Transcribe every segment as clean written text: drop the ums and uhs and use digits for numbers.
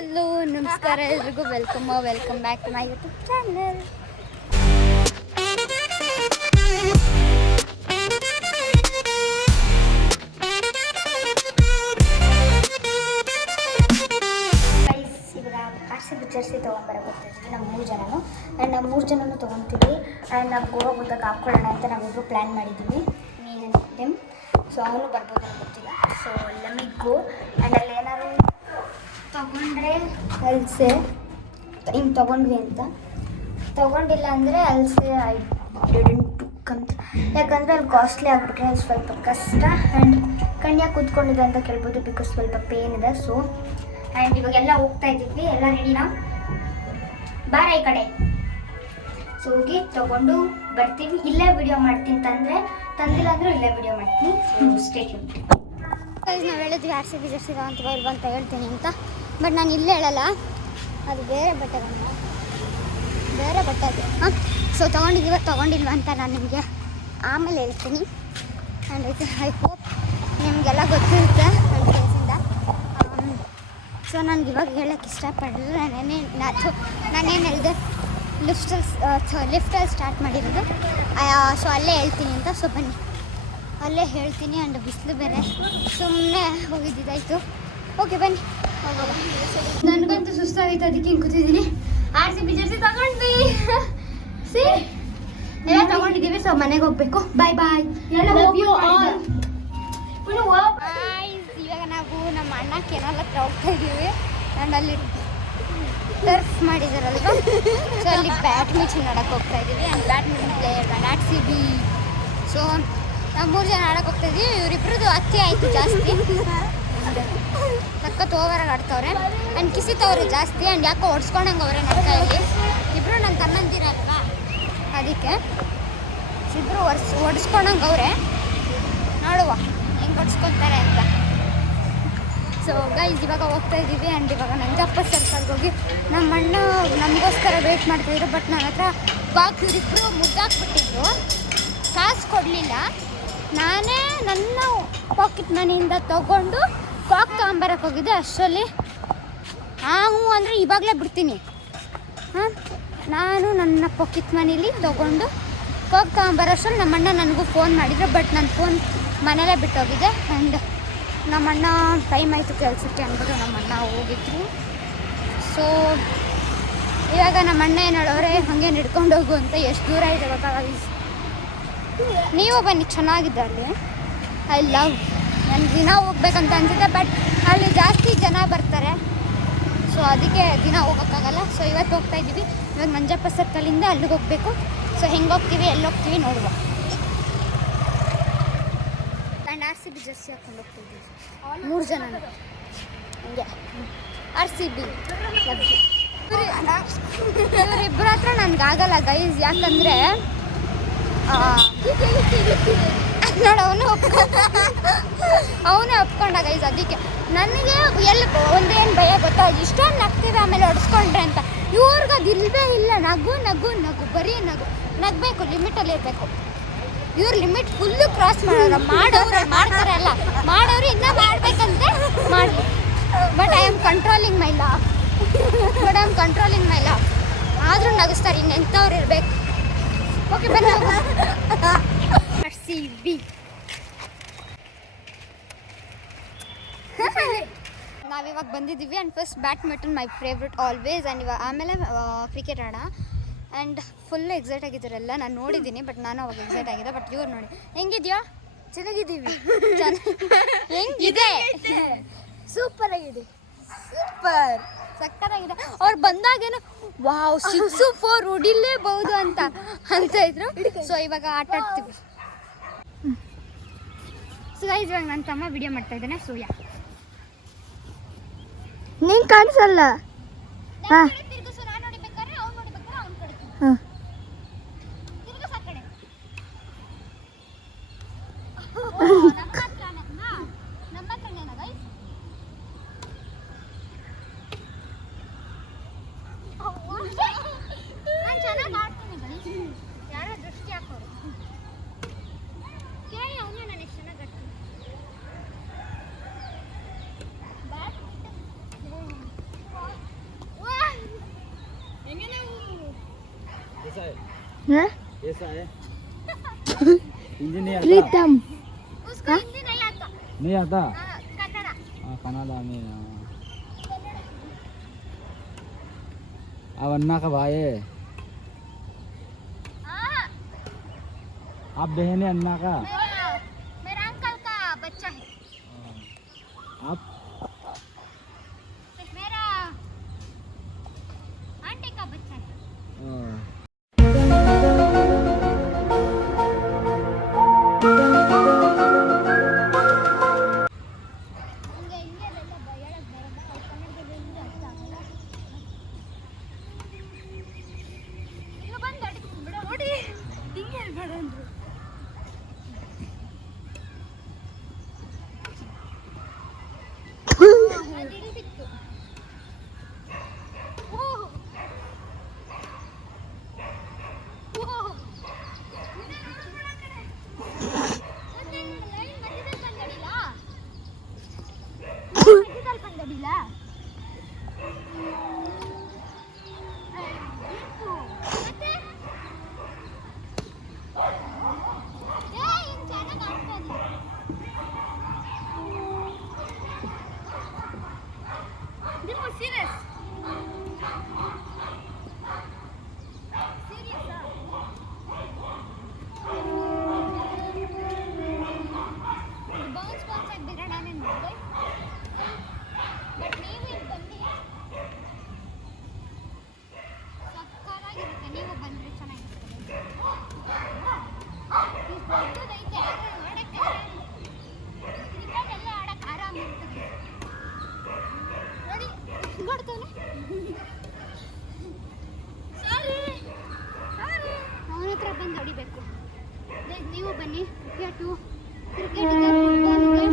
Hello ನಮಸ್ಕಾರ ಎಲ್ರಿಗೂ welcome back to my YouTube channel. Jersey ತೊಗೊಂಡ್ಬರಬೇಕಾಗ್ತೈತಿ ನಾವು 3 ಜನನು ಆ್ಯಂಡ್ ನಾವು 3 ಜನನು ತೊಗೊತೀವಿ ಆ್ಯಂಡ್ ನಾವು ಗೋವಾ ಹೋದಾಗ ಹಾಕ್ಕೊಳ್ಳೋಣ ಅಂತ ನಾವಿಬ್ಬರು ಪ್ಲ್ಯಾನ್ ಮಾಡಿದ್ದೀವಿ. ಟೈಮ್ ಸೊ ಅವನು ಬರ್ಬೋದು ಅಂತ ಗೊತ್ತಿಲ್ಲ. ಸೊ ಲೆಟ್ ಗೋ ಆ್ಯಂಡ್ ಅಲ್ಲಿ ಏನಾದ್ರು ತೊಗೊಂಡ್ರೆ ಅಲ್ಸೆ ಹಿಂಗೆ ತೊಗೊಂಡ್ವಿ ಅಂತ, ತೊಗೊಂಡಿಲ್ಲ ಅಂದರೆ ಅಲ್ಸೆ ಐ ಡಿಡಂಟ್ ಕಮ್, ಯಾಕಂದರೆ ಅಲ್ಲಿ ಕಾಸ್ಟ್ಲಿ ಆಗಿಬಿಟ್ರೆ ಅಲ್ಲಿ ಸ್ವಲ್ಪ ಕಷ್ಟ ಆ್ಯಂಡ್ ಕಣ್ಯಾಗಿ ಕೂತ್ಕೊಂಡಿದೆ ಅಂತ ಕೇಳ್ಬೋದು, ಬಿಕಾಸ್ ಸ್ವಲ್ಪ ಪೇನ್ ಇದೆ. ಸೊ ಆ್ಯಂಡ್ ಇವಾಗೆಲ್ಲ ಹೋಗ್ತಾ ಇದ್ದೀವಿ, ಎಲ್ಲ ರೆಡಿನಾ? ಬಾರ ಈ ಕಡೆ. ಸೊ ಹೋಗಿ ತೊಗೊಂಡು ಬರ್ತೀವಿ. ಇಲ್ಲೇ ವಿಡಿಯೋ ಮಾಡ್ತೀನಿ ತಂದಿಲ್ಲ ಅಂದರೂ ಇಲ್ಲೇ ವಿಡಿಯೋ ಮಾಡ್ತೀನಿ. So stay tuned. ನಾವು ಹೇಳಿದ್ವಿ RCB ಜರ್ಸಿ ಅಂತ ಹೇಳ್ತೀನಿ ಅಂತ, ಬಟ್ ನಾನು ಇಲ್ಲೇ ಹೇಳಲ್ಲ, ಅದು ಬೇರೆ ಬಟ್ಟೆ ಅದು. ಹಾಂ, ಸೊ ತೊಗೊಂಡಿಲ್ವ ಅಂತ ನಾನು ನಿಮಗೆ ಆಮೇಲೆ ಹೇಳ್ತೀನಿ. ಆ್ಯಂಡ್ ಐ ಹೋಪ್ ನಿಮಗೆಲ್ಲ ಗೊತ್ತಿರುತ್ತೆ ನನ್ನ ಕೆಲಸದಿಂದ. ಸೊ ನನಗೆ ಇವಾಗ ಹೇಳೋಕ್ಕೆ ಇಷ್ಟಪಡಲಿಲ್ಲ. ನಾನೇನು ಹೇಳಿದೆ, ಲಿಫ್ಟಲ್ಲಿ ಸ್ಟಾರ್ಟ್ ಮಾಡಿರೋದು. ಸೊ ಅಲ್ಲೇ ಹೇಳ್ತೀನಿ ಅಂತ. ಸೊ ಬನ್ನಿ ಅಲ್ಲೇ ಹೇಳ್ತೀನಿ. ಆ್ಯಂಡ್ ಬಿಸಿಲು ಬೇರೆ, ಸುಮ್ಮನೆ ಹೋಗಿದ್ದಾಯಿತು. ಓಕೆ ಬನ್ನಿ ಹೋಗೋಣ. ನನಗಂತೂ ಸುಸ್ತಾಗಿತ್ತು, ಅದಕ್ಕೆ ಹಿಂಗೆ ಕೂತಿದ್ದೀನಿ. RCB ಜರ್ಸಿ ತಗೊಂಡ್ವಿ. ಸಿ ಎಲ್ಲ ತಗೊಂಡಿದ್ದೀವಿ. ಸೊ ಮನೆಗೆ ಹೋಗ್ಬೇಕು. ಬಾಯ್ ಬಾಯ್. ಇವಾಗ ನಾವು ನಮ್ಮ ಅಣ್ಣ ಕೆನಾಲ್ ಹತ್ರ ಹೋಗ್ತಾ ಇದ್ದೀವಿ. ಆ್ಯಂಡ್ ಅಲ್ಲಿ ಟರ್ಫ್ ಮಾಡಿದಾರಲ್ವ, ಸೊ ಅಲ್ಲಿ ಬ್ಯಾಡ್ಮಿಂಟನ್ ಆಡೋಕ್ಕೆ ಹೋಗ್ತಾ ಇದ್ದೀವಿ. And badminton player RCB. So ನಾವು 3 ಜನ ಆಡೋಕ್ಕೆ ಹೋಗ್ತಾ ಇದ್ದೀವಿ. ಇವರಿಬ್ರದ್ದು ಅತಿ ಆಯಿತು ಜಾಸ್ತಿ, ಸಖತ್ ಓವರಾಗಿ ಆಡ್ತವ್ರೆ. ಆ್ಯಂಡ್ ಕಿಸಿತವ್ರೆ ಜಾಸ್ತಿ. ಆ್ಯಂಡ್ ಯಾಕೋ ಹೊಡ್ಸ್ಕೊಂಡಂಗೆ ಅವರೇ ನನ್ನ ಕೈಯಲ್ಲಿ. ಇಬ್ಬರು ನನ್ನ ತನ್ನಂದಿರಲ್ವಾ, ಅದಕ್ಕೆ ಇಬ್ಬರು ಹೊಡ್ಸ್ಕೊಂಡಂಗೆ ಅವರೇ. ನೋಡುವ ಹೆಂಗೆ ಹೊಡ್ಸ್ಕೊತಾರೆ ಅಂತ. ಸೊ ಗೈಸ್ ಇವಾಗ ಹೋಗ್ತಾ ಇದ್ದೀವಿ. ಆ್ಯಂಡ್ ಇವಾಗ ನಂಜಪ್ಪ ಸರ್ಕಲ್ಗೆ ಹೋಗಿ ನಮ್ಮ ಅಣ್ಣ ನಮಗೋಸ್ಕರ ವೇಟ್ ಮಾಡ್ತಾಯಿದ್ರು. ಬಟ್ ನನ್ನ ಹತ್ರ ಇವರಿಬ್ಬರು ಮುದ್ದಾಕ್ಬಿಟ್ಟಿದ್ರು, ಕಾಸು ಕೊಡಲಿಲ್ಲ. ನಾನೇ ನನ್ನ ಪಾಕೆಟ್ ಮನಿಯಿಂದ ತೊಗೊಂಡು ಕಾಕ್ ತೊಗೊಂಬರಕ್ಕೆ ಹೋಗಿದ್ದೆ. ಅಷ್ಟರಲ್ಲಿ ಹ್ಞೂ ಅಂದರೆ ಇವಾಗಲೇ ಬಿಡ್ತೀನಿ. ಹಾಂ, ನಾನು ನನ್ನ ಪಾಕೆಟ್ ಮನೇಲಿ ತೊಗೊಂಡು ಕಾಕ್ ತೊಗೊಂಬರೋಷ್ಟರಲ್ಲಿ ನಮ್ಮಣ್ಣ ನನಗೂ ಫೋನ್ ಮಾಡಿದ್ರು. ಬಟ್ ನನ್ನ ಫೋನ್ ಮನೇಲೇ ಬಿಟ್ಟೋಗಿದೆ. ಆ್ಯಂಡ್ ನಮ್ಮಣ್ಣ ಟೈಮ್ ಆಯಿತು ಕೆಲಸಕ್ಕೆ ಅಂದ್ಬಿಟ್ಟು ನಮ್ಮಣ್ಣ ಹೋಗಿದ್ರು. ಸೊ ಇವಾಗ ನಮ್ಮಣ್ಣ ಏನು ಹೇಳೋರೆ, ಹಾಗೆ ನಡ್ಕೊಂಡು ಹೋಗು ಅಂತ. ಎಷ್ಟು ದೂರ ಇದೆ ಗೊತ್ತಾಗಲ್ಲ. ನೀವು ಬನ್ನಿ, ಚೆನ್ನಾಗಿದೆ ಅಲ್ಲಿ. I love. ನನಗೆ ದಿನ ಹೋಗ್ಬೇಕಂತ ಅನಿಸುತ್ತೆ, ಬಟ್ ಅಲ್ಲಿ ಜಾಸ್ತಿ ಜನ ಬರ್ತಾರೆ. ಸೊ ಅದಕ್ಕೆ ದಿನ ಹೋಗೋಕ್ಕಾಗಲ್ಲ. ಸೊ ಇವತ್ತು ಹೋಗ್ತಾ ಇದ್ದೀವಿ. ಇವಾಗ ನಂಜಪ್ಪ ಸರ್ಕಲಿಂದ ಅಲ್ಲಿಗೆ ಹೋಗಬೇಕು. ಸೊ ಹೆಂಗೆ ಹೋಗ್ತೀವಿ, ಎಲ್ಲಿ ಹೋಗ್ತೀವಿ ನೋಡುವ. ಆ್ಯಂಡ್ RCB ಜರ್ಸಿ ಹಾಕೊಂಡು ಹೋಗ್ತಿದ್ದೀವಿ 3 ಜನ. ಹಂಗೆ RCB ಇವರಿಬ್ಬರ ಹತ್ರ ನನಗಾಗಲ್ಲ ಗೈಸ್, ಯಾಕಂದರೆ ನೋಡಿ ಅವನೇ ಒಪ್ಕೊಂಡ ಗೈಸ್. ಅದಕ್ಕೆ ನನಗೆ ಎಲ್ಲಿ ಒಂದೇನು ಭಯ ಗೊತ್ತಾ, ಇಷ್ಟೊಂದು ನಗ್ತೀವಿ ಆಮೇಲೆ ಹೊಡ್ಸ್ಕೊಂಡ್ರೆ ಅಂತ. ಇವ್ರಿಗೆ ಅದು ಇಲ್ಲವೇ ಇಲ್ಲ. ನಗು ನಗು ನಗು, ಬರೀ ನಗಬೇಕು, ಲಿಮಿಟಲ್ಲಿ ಇರಬೇಕು. ಇವ್ರು ಲಿಮಿಟ್ ಫುಲ್ಲು ಕ್ರಾಸ್ ಮಾಡೋರು ಮಾಡ್ತಾರೆ ಅಲ್ಲ, ಮಾಡೋರು ಇನ್ನೂ ಮಾಡಬೇಕಂತೆ ಮಾಡಲಿ. But I am controlling my laugh. ಆದರೂ ನಗಿಸ್ತಾರೆ. ಇನ್ನೆಂಥವ್ರು ಇರಬೇಕು. ಓಕೆ ಬನ್ನಿ RCB. ನಾವಿವಾಗ ಬಂದಿದ್ದೀವಿ. And first badminton my favourite always. And ಇವಾಗ ಆಮೇಲೆ ಕ್ರಿಕೆಟ್ ಆಡೋಣ. ಆ್ಯಂಡ್ ಫುಲ್ ಎಕ್ಸೈಟ್ ಆಗಿದ್ದಾರೆಲ್ಲ. ನಾನು ನೋಡಿದ್ದೀನಿ, ಬಟ್ ನಾನು ಅವಾಗ ಎಕ್ಸೈಟ್ ಆಗಿದೆ. ಬಟ್ ಇವ್ರು ನೋಡಿ ಹೆಂಗಿದ್ಯಾ? ಚೆನ್ನಾಗಿದ್ದೀವಿ. ಹೆಂಗಿದೆ? ಸೂಪರ್ ಆಗಿದೆ. ಸೂಪರ್ ಸಕ್ಕತ್ತಾಗಿದೆ. ಅವ್ರು ಬಂದಾಗೇನು ವಾವ್ 6-4 ಹೊಡಿಲೇಬಹುದು ಅಂತ ಇದ್ರು. ಸೊ ಇವಾಗ ಆಟ ಆಡ್ತೀವಿ. ಸೊ ಗೈಸ್ ಇವಾಗ ನನ್ನ ತಮ್ಮ ವಿಡಿಯೋ ಮಾಡ್ತಾ ಇದ್ದಾನೆ. ಸೂರ್ಯ ನೀನು ಕಾಣಿಸಲ್ಲ. ಹಾಂ ಹಾಂ ऐसा है हिंदी नहीं आता प्रीतम उसको हिंदी नहीं आता नहीं आता कन्नड़ कनाडा में अब अन्ना का भाई है आप बहन है अन्ना का मेरा अंकल का बच्चा है आप मेरा आंटी का बच्चा है ಅವನ ಹತ್ರ ಬಂದು ಹೊಡಿಬೇಕು ನೀವು ಬನ್ನಿ ಕ್ರಿಕೆಟು ಕ್ರಿಕೆಟ್ ಇದೆ ಫುಟ್ಬಾಲ್ ಇದೆ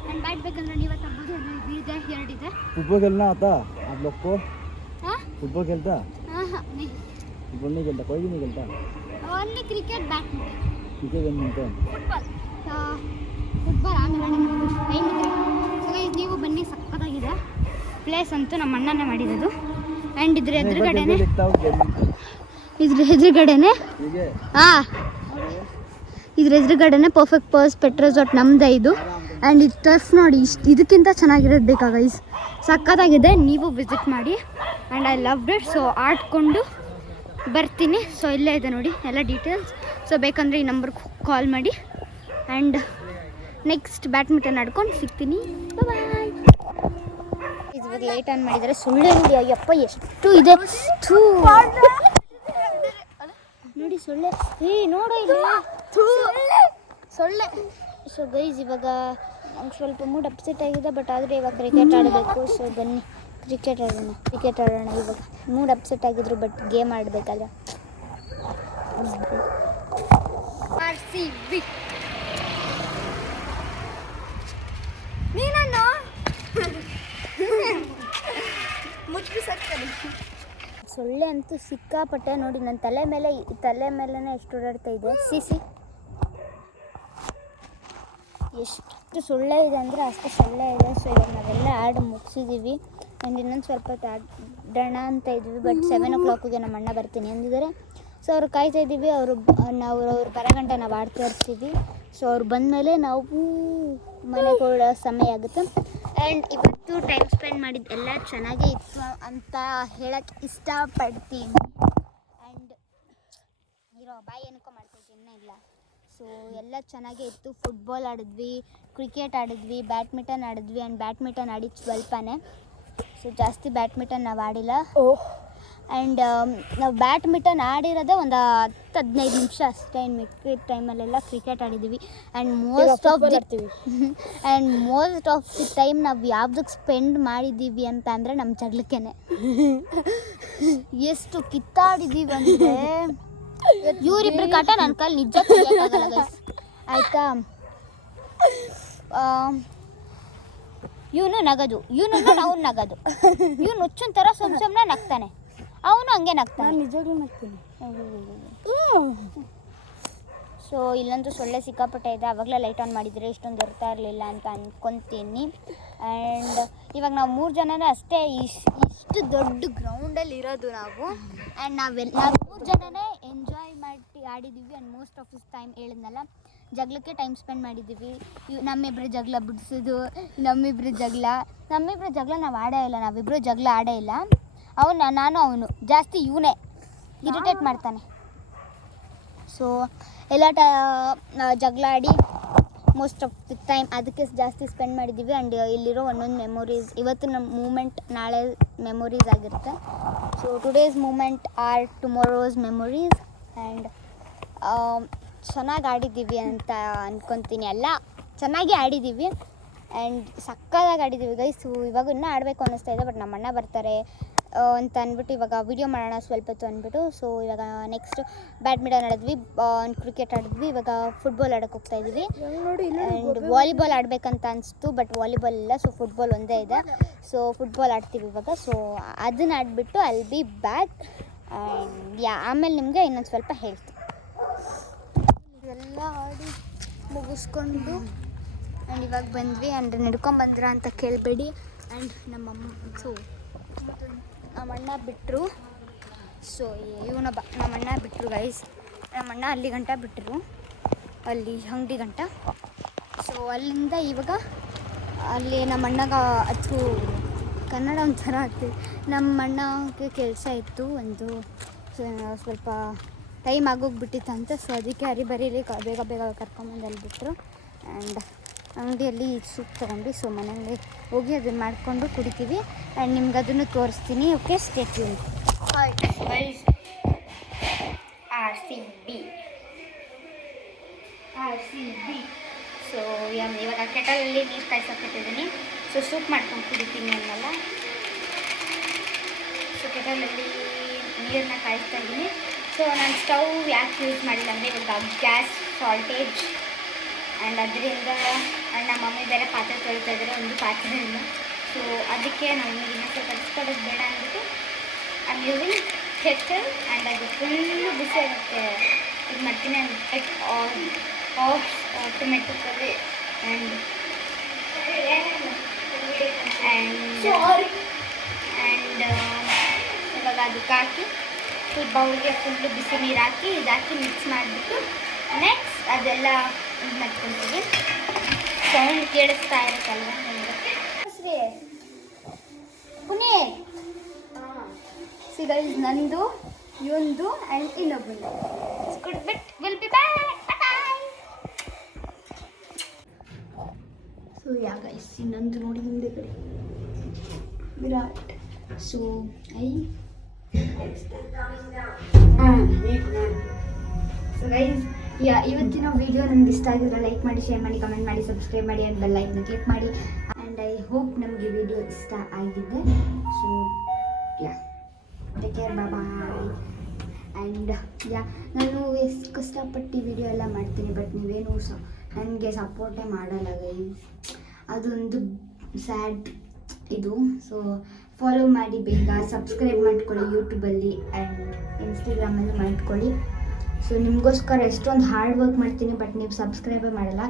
ಆ್ಯಂಡ್ ಬ್ಯಾಟ್ ಬೇಕಂದ್ರೆ ನೀವು ತಗ್ಬೋದು ಇದೆ ಎರಡಿದೆ फुटबॉल खेलना आता आप लोग को ಹಾಂ फुटबॉल खेलता ಹಾಂ ಹಾಂ फुटबॉल नहीं खेलता कोई भी नहीं खेलता only cricket badminton cricket badminton football football ಆಮೇಲೆ ಟೈಮ್ ಇದೆ ಸೊ ನೀವು ಬನ್ನಿ ಸಕ್ಕತ್ತಾಗಿದೆ ಪ್ಲೇಸ್ ಅಂತೂ ನಮ್ಮ ಅಣ್ಣನೇ ಮಾಡಿರೋದು ಆ್ಯಂಡ್ ಇದ್ರ ಎದುರುಗಡೆನೆ ಇದ್ರ ಎದುರುಗಡೆನೆ ಹಾಂ ಇದ್ರ ಎದುರುಗಡೆನೆ ಪರ್ಫೆಕ್ಟ್ ಪರ್ಸ್ ಪೆಟ್ರೋಲ್ ರೆಸಾರ್ಟ್ ನಮ್ಮದೇ ಇದು ಆ್ಯಂಡ್ ಇದು ಟರ್ಫ್ ನೋಡಿ ಇದಕ್ಕಿಂತ ಚೆನ್ನಾಗಿರೋದು ಬೇಕಾಗ ಗೈಸ್ ಸಕ್ಕತ್ತಾಗಿದೆ ನೀವು ವಿಸಿಟ್ ಮಾಡಿ and I love it so ಆಡ್ಕೊಂಡು ಬರ್ತೀನಿ ಸೊ ಇಲ್ಲೇ ಇದೆ ನೋಡಿ ಎಲ್ಲ ಡೀಟೇಲ್ಸ್ ಸೊ ಬೇಕಂದರೆ ಈ ನಂಬರ್ಗೆ ಕಾಲ್ ಮಾಡಿ ಆ್ಯಂಡ್ ನೆಕ್ಸ್ಟ್ ಬ್ಯಾಡ್ಮಿಂಟನ್ ಆಡ್ಕೊಂಡು ಸಿಗ್ತೀನಿ ಬಾಯ್ ಇವಾಗ ಲೈಟ್ ಆನ್ ಮಾಡಿದರೆ ಸುಳ್ಳೆ ನೋಡಿ ಅಯ್ಯಪ್ಪ ಎಷ್ಟು ಇದೆ ಥೂ ನೋಡಿ ಸೊಳ್ಳೆ ನೋಡು ಇಲ್ಲಿ ಸೊಳ್ಳೆ ಸೊ ಗೈಸ್ ಇವಾಗ ನಂಗೆ ಸ್ವಲ್ಪ ಮೂಡ್ ಅಪ್ಸೆಟ್ ಆಗಿದೆ ಬಟ್ ಆದರೆ ಇವಾಗ ಕ್ರಿಕೆಟ್ ಆಡಬೇಕು ಸೊ ಬನ್ನಿ ಕ್ರಿಕೆಟ್ ಆಡೋಣ ಇವಾಗ ಮೂಡ್ ಅಪ್ಸೆಟ್ ಆಗಿದ್ರು ಬಟ್ ಗೇಮ್ ಆಡಬೇಕಾದ್ರೆ ನೀನನ್ನು ಸೊಳ್ಳೆ ಅಂತೂ ಸಿಕ್ಕಾಪಟ್ಟೆ ನೋಡಿ ನನ್ನ ತಲೆ ಮೇಲೇ ಎಷ್ಟು ಓಡಾಡ್ತಾ ಇದೆ ಸಿಸಿ ಎಷ್ಟು ಸೊಳ್ಳೆ ಇದೆ ಅಂದರೆ ಅಷ್ಟು ಸೊಳ್ಳೆ ಇದೆ ಸೊ ಇವಾಗ ನಾವೆಲ್ಲ ಆಡ್ ಮುಗಿಸಿದ್ದೀವಿ ಆ್ಯಂಡ್ ಇನ್ನೊಂದು ಸ್ವಲ್ಪ ಹೊತ್ತು ಆಡೋಣ ಅಂತ ಇದ್ವಿ ಬಟ್ 7 o'clock ನಮ್ಮ ಅಣ್ಣ ಬರ್ತೀನಿ ಅಂದಿದ್ದಾರೆ ಸೊ ಅವ್ರು ಕಾಯ್ತಾ ಇದ್ದೀವಿ ಅವ್ರು ಬರೋಗಂಟ ನಾವು ಆಡ್ತಾ ಇರ್ತೀವಿ ಸೊ ಅವ್ರು ಬಂದಮೇಲೆ ನಾವು ಮನೆಗೆ ಹೊರಡೋ ಸಮಯ ಆಗುತ್ತೆ ಆ್ಯಂಡ್ ಇವತ್ತು ಟೈಮ್ ಸ್ಪೆಂಡ್ ಮಾಡಿದ್ದು ಎಲ್ಲ ಚೆನ್ನಾಗೇ ಇತ್ತು ಅಂತ ಹೇಳಕ್ಕೆ ಇಷ್ಟಪಡ್ತೀನಿ ಆ್ಯಂಡ್ ಬಾಯಿ ಏನಕ್ಕೋ ಮಾಡ್ತಿದ್ದೀನಿ ಇಲ್ಲ ಸೊ ಎಲ್ಲ ಚೆನ್ನಾಗೇ ಇತ್ತು ಫುಟ್ಬಾಲ್ ಆಡಿದ್ವಿ ಕ್ರಿಕೆಟ್ ಆಡಿದ್ವಿ ಬ್ಯಾಡ್ಮಿಂಟನ್ ಆಡಿದ್ವಿ ಆ್ಯಂಡ್ ಬ್ಯಾಡ್ಮಿಂಟನ್ ಆಡಿದ್ದು ಸ್ವಲ್ಪನೇ ಸೊ ಜಾಸ್ತಿ ಬ್ಯಾಡ್ಮಿಂಟನ್ ನಾವು ಆಡಿಲ್ಲ ಆ್ಯಂಡ್ ನಾವು ಬ್ಯಾಡ್ಮಿಂಟನ್ ಆಡಿರೋದೇ ಒಂದು 10-15 ನಿಮಿಷ ಅಷ್ಟೇ ಮಿಕ್ಕಿದ ಟೈಮಲ್ಲೆಲ್ಲ ಕ್ರಿಕೆಟ್ ಆಡಿದ್ದೀವಿ and most of the time ನಾವು ಯಾವುದಕ್ಕೆ ಸ್ಪೆಂಡ್ ಮಾಡಿದ್ದೀವಿ ಅಂತ ಅಂದರೆ ನಮ್ಮ ಜಗಳಕ್ಕೇನೆ ಎಷ್ಟು ಕಿತ್ತಾಡಿದ್ದೀವಿ ಅಂದರೆ ಇವರಿಬ್ಬರು ಕಾಟ ನನ್ನ ಕೈಲಿ ನಿಜ ಕಲಿಯೋಕ್ಕಾಗಲ್ಲ ಗೈಸ್ ಆಯಿತಾ ಇವನು ನಗದು ಅವ್ನು ನಗದು ಇವನು ಹುಚ್ಚಿನ ಥರ ಸುಮ್ಮನೆ ನಗ್ತಾನೆ ಅವನು ಹಂಗೆ ನಗ್ತಾನೆ ನಿಜವಾಗ್ಲೂ ನಗ್ತೀನಿ ಸೊ ಇಲ್ಲಂತೂ ಸೊಳ್ಳೆ ಸಿಕ್ಕಾಪಟ್ಟೆ ಇದೆ. ಆವಾಗಲೇ ಲೈಟ್ ಆನ್ ಮಾಡಿದರೆ ಇಷ್ಟೊಂದು ಇರ್ತಾ ಇರಲಿಲ್ಲ ಅಂತ ಅಂದ್ಕೊತೀನಿ. ಆ್ಯಂಡ್ ಇವಾಗ ನಾವು 3 ಜನನೇ ಅಷ್ಟೇ ಇಷ್ಟು ದೊಡ್ಡ ಗ್ರೌಂಡಲ್ಲಿ ಇರೋದು ನಾವು. ಆ್ಯಂಡ್ ನಾವು 3 ಜನನೇ ಎಂಜಾಯ್ ಮಾಡಿ ಆಡಿದ್ದೀವಿ. And most of this time ಹೇಳಿದ್ನಲ್ಲ, ಜಗಳಕ್ಕೆ ಟೈಮ್ ಸ್ಪೆಂಡ್ ಮಾಡಿದ್ದೀವಿ. ನಮ್ಮಿಬ್ಬರು ಜಗಳ ಬಿಡಿಸೋದು, ನಮ್ಮಿಬ್ಬರು ಜಗಳ ನಾವು ಆಡೇ ಇಲ್ಲ. ನಾವಿಬ್ಬರು ಜಗಳ ಆಡೇ ಇಲ್ಲ. ನಾನು ಅವನು ಜಾಸ್ತಿ ಇವನೇ ಇರಿಟೇಟ್ ಮಾಡ್ತಾನೆ. ಸೊ ಎಲ್ಲ ಜಗಳ ಆಡಿ ಮೋಸ್ಟ್ ಆಫ್ ದಿ ಟೈಮ್ ಅದಕ್ಕೆ ಜಾಸ್ತಿ ಸ್ಪೆಂಡ್ ಮಾಡಿದ್ದೀವಿ. ಆ್ಯಂಡ್ ಇಲ್ಲಿರೋ ಒಂದೊಂದು ಮೆಮೊರೀಸ್ ಇವತ್ತು ನಮ್ಮ ಮೂಮೆಂಟ್ ನಾಳೆ ಮೆಮೊರೀಸ್ ಆಗಿರುತ್ತೆ. So today's moment are tomorrow's memories. And ಚೆನ್ನಾಗಿ ಆಡಿದ್ದೀವಿ ಅಂತ ಅಂದ್ಕೊತೀನಿ. ಎಲ್ಲ ಚೆನ್ನಾಗಿ ಆಡಿದ್ದೀವಿ ಆ್ಯಂಡ್ ಸಕ್ಕತ್ತಾಗಿ ಆಡಿದ್ದೀವಿ ಗೈಸ್. ಇವಾಗ ಇನ್ನೂ ಆಡಬೇಕು ಅನ್ನಿಸ್ತಾ ಇದೆ, ಬಟ್ ನಮ್ಮ ಅಣ್ಣ ಬರ್ತಾರೆ ಅಂತ ಅಂದ್ಬಿಟ್ಟು ಇವಾಗ ವೀಡಿಯೋ ಮಾಡೋಣ ಸ್ವಲ್ಪ ಹೊತ್ತು ಅಂದ್ಬಿಟ್ಟು. ಸೊ ಇವಾಗ ನೆಕ್ಸ್ಟ್ ಬ್ಯಾಡ್ಮಿಂಟನ್ ಆಡಿದ್ವಿ, ಕ್ರಿಕೆಟ್ ಆಡಿದ್ವಿ, ಇವಾಗ ಫುಟ್ಬಾಲ್ ಆಡೋಕ್ಕೆ ಹೋಗ್ತಾ ಇದ್ದೀವಿ. ಆ್ಯಂಡ್ ವಾಲಿಬಾಲ್ ಆಡಬೇಕಂತ ಅನಿಸ್ತು, ಬಟ್ ವಾಲಿಬಾಲ್ ಇಲ್ಲ. ಸೊ ಫುಟ್ಬಾಲ್ ಒಂದೇ ಇದೆ. ಸೊ ಫುಟ್ಬಾಲ್ ಆಡ್ತೀವಿ ಇವಾಗ. ಸೊ ಅದನ್ನ ಆಡಿಬಿಟ್ಟು I will be back. And ಆಮೇಲೆ ನಿಮಗೆ ಇನ್ನೊಂದು ಸ್ವಲ್ಪ ಹೇಳ್ತೀನಿ. ಎಲ್ಲ ಆಡಿ ಮುಗಿಸ್ಕೊಂಡು ಆ್ಯಂಡ್ ಇವಾಗ ಬಂದ್ವಿ. ಆ್ಯಂಡ್ ನಡ್ಕೊಂಬಂದ್ರ ಅಂತ ಕೇಳಬೇಡಿ. ಆ್ಯಂಡ್ ನಮ್ಮಣ್ಣ ಬಿಟ್ಟರು. ಸೊ ನಮ್ಮಣ್ಣ ಬಿಟ್ಟರು ಗೈಸ್. ನಮ್ಮಣ್ಣ ಅಲ್ಲಿ ಗಂಟ ಬಿಟ್ಟರು, ಅಲ್ಲಿ ಅಂಗಡಿ ಗಂಟ. ಸೊ ಅಲ್ಲಿಂದ ಇವಾಗ ಅಲ್ಲಿ ನಮ್ಮಣ್ಣಗ ಅದು ಕನ್ನಡ ಒಂಥರ ಆಗ್ತಿದೆ. ನಮ್ಮ ಅಣ್ಣಗೆ ಕೆಲಸ ಇತ್ತು, ಒಂದು ಸ್ವಲ್ಪ ಟೈಮ್ ಆಗೋಗ್ಬಿಟ್ಟಿತ್ತಂತೆ. ಸೊ ಅದಕ್ಕೆ ಹರಿಬರೀಲಿ ಬೇಗ ಬೇಗ ಕರ್ಕೊಂಬಂದು ಅಲ್ಲಿ ಬಿಟ್ಟರು. ಆ್ಯಂಡ್ ಅಂಗಡಿಯಲ್ಲಿ ಸೂಪ್ ತೊಗೊಂಡು ಸೊ ಮನೆಯಲ್ಲಿ ಹೋಗಿ ಅದನ್ನು ಮಾಡಿಕೊಂಡು ಕುಡಿತೀವಿ. ಆ್ಯಂಡ್ ನಿಮ್ಗೆ ಅದನ್ನು ತೋರಿಸ್ತೀನಿ. Okay, stay tune. RCB. So ಇವಾಗ ಕೆಟಲಲ್ಲಿ ನೀರು ಕಾಯಿಸೋಕಿಟ್ಟಿದ್ದೀನಿ. ಸೊ ಸೂಪ್ ಮಾಡ್ಕೊಂಡು ಕುಡಿತೀನಿ ಅನ್ನಲ್ಲ. ಸೊ ಕೆಟಲಲ್ಲಿ ನೀರನ್ನ ಕಾಯಿಸ್ತಾ ಇದ್ದೀನಿ. ಸೊ ನಾನು ಸ್ಟವ್ ಯಾಕೆ ಯೂಸ್ ಮಾಡಿಲ್ಲ ಅಂದರೆ ಇವಾಗ ಗ್ಯಾಸ್ ಶಾರ್ಟೇಜ್. ಆ್ಯಂಡ್ ಅದರಿಂದ ನಮ್ಮ ಮಮ್ಮಿ ಬೇರೆ ಪಾತ್ರೆ ತೊಳಿತಾ ಇದ್ದಾರೆ, ಒಂದು ಪಾತ್ರೆ ಇಲ್ಲ. ಸೊ ಅದಕ್ಕೆ ನಾವು ನೀರಿನ ಸ್ವಲ್ಪ ಕಲಿಸ್ಕೊಡೋದು ಬೇಡ ಅಂದ್ಬಿಟ್ಟು I am using kettle. And ಅದು ಫುಲ್ಲು ಬಿಸಿ ಆಗುತ್ತೆ ಇದು ಮಾಡ್ತೀನಿ. Of automatically. ಆ್ಯಂಡ್ ಇವಾಗ ಅದಕ್ಕೆ ಹಾಕಿ ಫುಲ್ ಬೌಲ್ಗೆ ಫುಲ್ಲು ಬಿಸಿ ನೀರು ಹಾಕಿ ಇದಾಕಿ ಮಿಕ್ಸ್ ಮಾಡಿಬಿಟ್ಟು ನೆಕ್ಸ್ಟ್ ಅದೆಲ್ಲ ಇದು ಮಾಡ್ಕೊತೀವಿ. ಸೌಂಡ್ ಕೇಳಿಸ್ತಾ ಇರುತ್ತಲ್ವ ನಿಮಗೆ. ಪುನೀತ್ ಸಿಗಲ್ ನಂದು ಇವಂದು ಆ್ಯಂಡ್ ಇನ್ನೊಬ್ಬಂದು ಕುಡ್ಬಿಟ್ಟು will be back. So guys ಇನ್ನೊಂದು ನೋಡಿ ಮುಂದೆ ಕಡೆ ವಿರಾಟ್. ಸೊ ಸೊ ಗೈಸ್ ಇವತ್ತಿನ ವಿಡಿಯೋ ನಿಮ್ಗೆ ಇಷ್ಟ ಆಗಿದ್ರೆ ಲೈಕ್ ಮಾಡಿ, ಶೇರ್ ಮಾಡಿ, ಕಮೆಂಟ್ ಮಾಡಿ, ಸಬ್ಸ್ಕ್ರೈಬ್ ಮಾಡಿ, ಆ್ಯಂಡ್ ಬೆಲ್ ಐಕನ್ನ ಕ್ಲಿಕ್ ಮಾಡಿ. ಆ್ಯಂಡ್ ಐ ಹೋಪ್ ನಮಗೆ ವಿಡಿಯೋ ಇಷ್ಟ ಆಗಿದೆ. So take care, bye. And ನಾನು ಎಷ್ಟು ಕಷ್ಟಪಟ್ಟು ವಿಡಿಯೋ ಎಲ್ಲ ಮಾಡ್ತೀನಿ, ಬಟ್ ನೀವೇನು ನನಗೆ ಸಪೋರ್ಟೇ ಮಾಡಲ್ಲ ಗೈಸ್. ಅದೊಂದು ಸ್ಯಾಡ್ ಇದು. ಸೊ ಫಾಲೋ ಮಾಡಿ, ಬೇಗ ಸಬ್ಸ್ಕ್ರೈಬ್ ಮಾಡ್ಕೊಳ್ಳಿ ಯೂಟ್ಯೂಬಲ್ಲಿ ಆ್ಯಂಡ್ ಇನ್ಸ್ಟಾಗ್ರಾಮಲ್ಲಿ ಮಾಡ್ಕೊಳ್ಳಿ. ಸೊ ನಿಮಗೋಸ್ಕರ ಎಷ್ಟೊಂದು ಹಾರ್ಡ್ ವರ್ಕ್ ಮಾಡ್ತೀನಿ, ಬಟ್ ನೀವು ಸಬ್ಸ್ಕ್ರೈಬೇ ಮಾಡಲ್ಲ.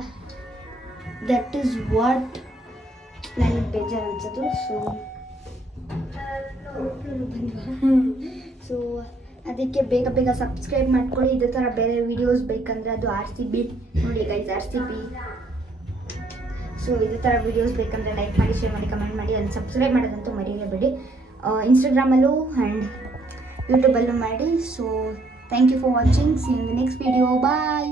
ದಟ್ ಈಸ್ ವಾಟ್ ನನಗೆ ಬೇಜಾರು ಅನ್ಸೋದು. ಸೊ ಅದಕ್ಕೆ ಬೇಗ ಬೇಗ ಸಬ್ಸ್ಕ್ರೈಬ್ ಮಾಡ್ಕೊಳ್ಳಿ. ಇದೇ ಥರ ಬೇರೆ ವೀಡಿಯೋಸ್ ಬೇಕಂದರೆ ಅದು RCB ನೋಡಿ ಗೈಸ್, RCB. ಸೊ ಇದೇ ಥರ ವೀಡಿಯೋಸ್ ಬೇಕಂದರೆ ಲೈಕ್ ಮಾಡಿ, ಶೇರ್ ಮಾಡಿ, ಕಮೆಂಟ್ ಮಾಡಿ, ಅದನ್ನು ಸಬ್ಸ್ಕ್ರೈಬ್ ಮಾಡೋದಂತೂ ಮರೆಯಲೇಬೇಡಿ. ಇನ್ಸ್ಟಾಗ್ರಾಮಲ್ಲೂ ಆ್ಯಂಡ್ ಯೂಟ್ಯೂಬಲ್ಲೂ ಮಾಡಿ. So thank you for watching. See you in the next video. Bye.